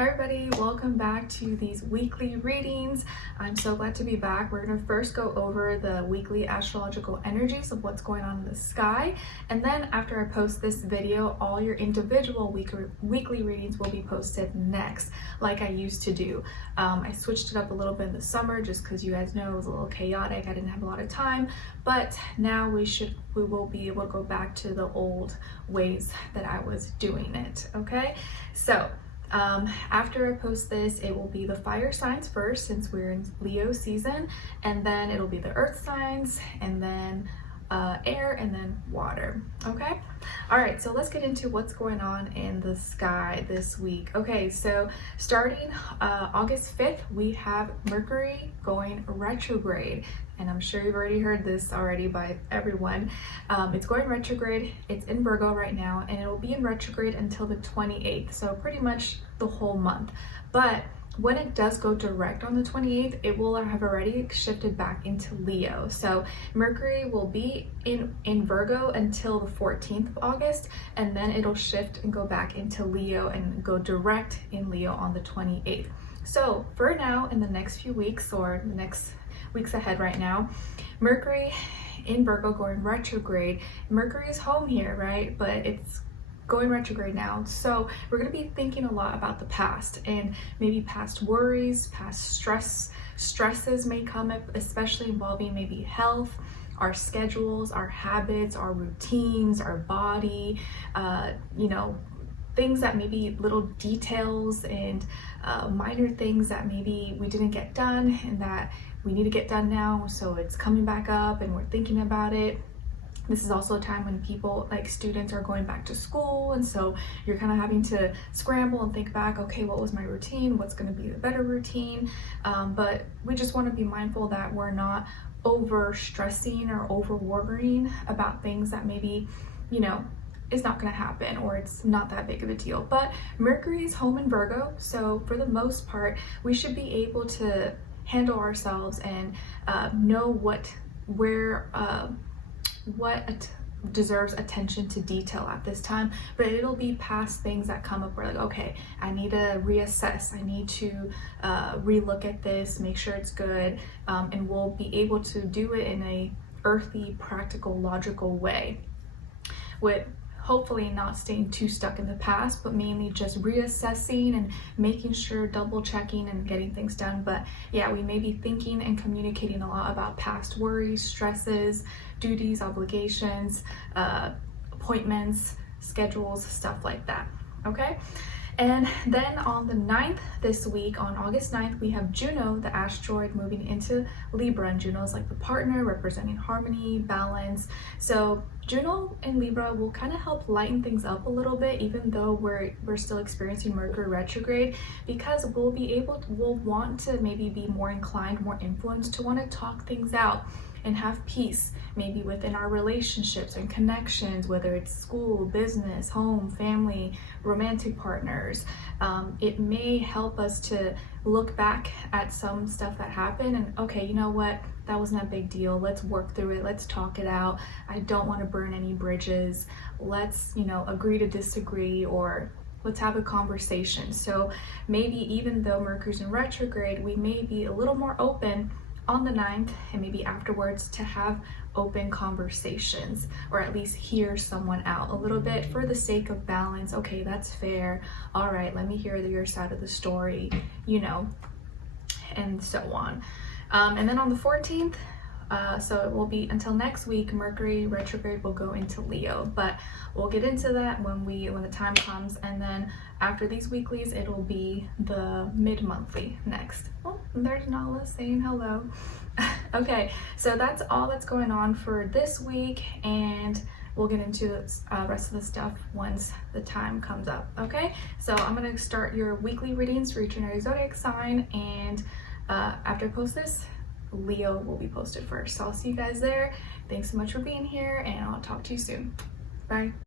Hi everybody, welcome back to these weekly readings. I'm so glad to be back. We're going to first go over the weekly astrological energies of what's going on in the sky, and then after I post this video, all your individual weekly readings will be posted next, like I used to do. I switched it up a little bit in the summer just because you guys know it was a little chaotic. I didn't have a lot of time, but now we will be able to go back to the old ways that I was doing it. Okay, so after I post this, it will be the fire signs first, since we're in Leo season, and then it'll be the earth signs, and then air, and then water. Okay, all right, so let's get into what's going on in the sky this week. Okay, so starting August 5th, we have Mercury going retrograde, and I'm sure you've already heard this already by everyone. It's going retrograde. It's in Virgo right now, and it will be in retrograde until the 28th, so pretty much the whole month. But when it does go direct on the 28th, it will have already shifted back into Leo. So Mercury will be in Virgo until the 14th of August, and then it'll shift and go back into Leo and go direct in Leo on the 28th. So for now, in the next few weeks, or the next weeks ahead right now, Mercury in Virgo going retrograde. Mercury is home here, right? But it's going retrograde now, so we're going to be thinking a lot about the past, and maybe past worries, past stresses may come up, especially involving maybe health, our schedules, our habits, our routines, our body, things that maybe little details and minor things that maybe we didn't get done and that we need to get done now, so it's coming back up and we're thinking about it. This is also a time when people, like students, are going back to school, and so you're kind of having to scramble and think back, okay, what was my routine? What's going to be the better routine? But we just want to be mindful that we're not over stressing or over worrying about things that maybe, is not going to happen, or it's not that big of a deal. But Mercury is home in Virgo, so for the most part, we should be able to handle ourselves and know what deserves attention to detail at this time. But it'll be past things that come up where, like, okay, I need to reassess, I need to relook at this, make sure it's good, and we'll be able to do it in a earthy, practical, logical way, with hopefully not staying too stuck in the past, but mainly just reassessing and making sure, double checking and getting things done. But yeah, we may be thinking and communicating a lot about past worries, stresses, duties, obligations, appointments, schedules, stuff like that. Okay, and then on the 9th this week, on August 9th, we have Juno, the asteroid, moving into Libra, and Juno is like the partner representing harmony, balance. So Juno in Libra will kind of help lighten things up a little bit, even though we're still experiencing Mercury retrograde, because we'll want to maybe be more inclined, more influenced to want to talk things out and have peace, maybe within our relationships and connections, whether it's school, business, home, family, romantic partners. It may help us to look back at some stuff that happened and, okay, you know what, that wasn't a big deal. Let's work through it. Let's talk it out. I don't want to burn any bridges. Let's, agree to disagree, or let's have a conversation. So maybe even though Mercury's in retrograde, we may be a little more open on the 9th and maybe afterwards to have open conversations, or at least hear someone out a little bit for the sake of balance. Okay, that's fair. All right, let me hear your side of the story, and so on. And then on the 14th, so it will be until next week, Mercury retrograde will go into Leo, but we'll get into that when the time comes. And then after these weeklies, it'll be the mid-monthly next. Oh, and there's Nala saying hello. Okay, so that's all that's going on for this week, and we'll get into the rest of the stuff once the time comes up. Okay, so I'm going to start your weekly readings for each and every zodiac sign, and after I post this, Leo will be posted first. So I'll see you guys there. Thanks so much for being here, and I'll talk to you soon. Bye.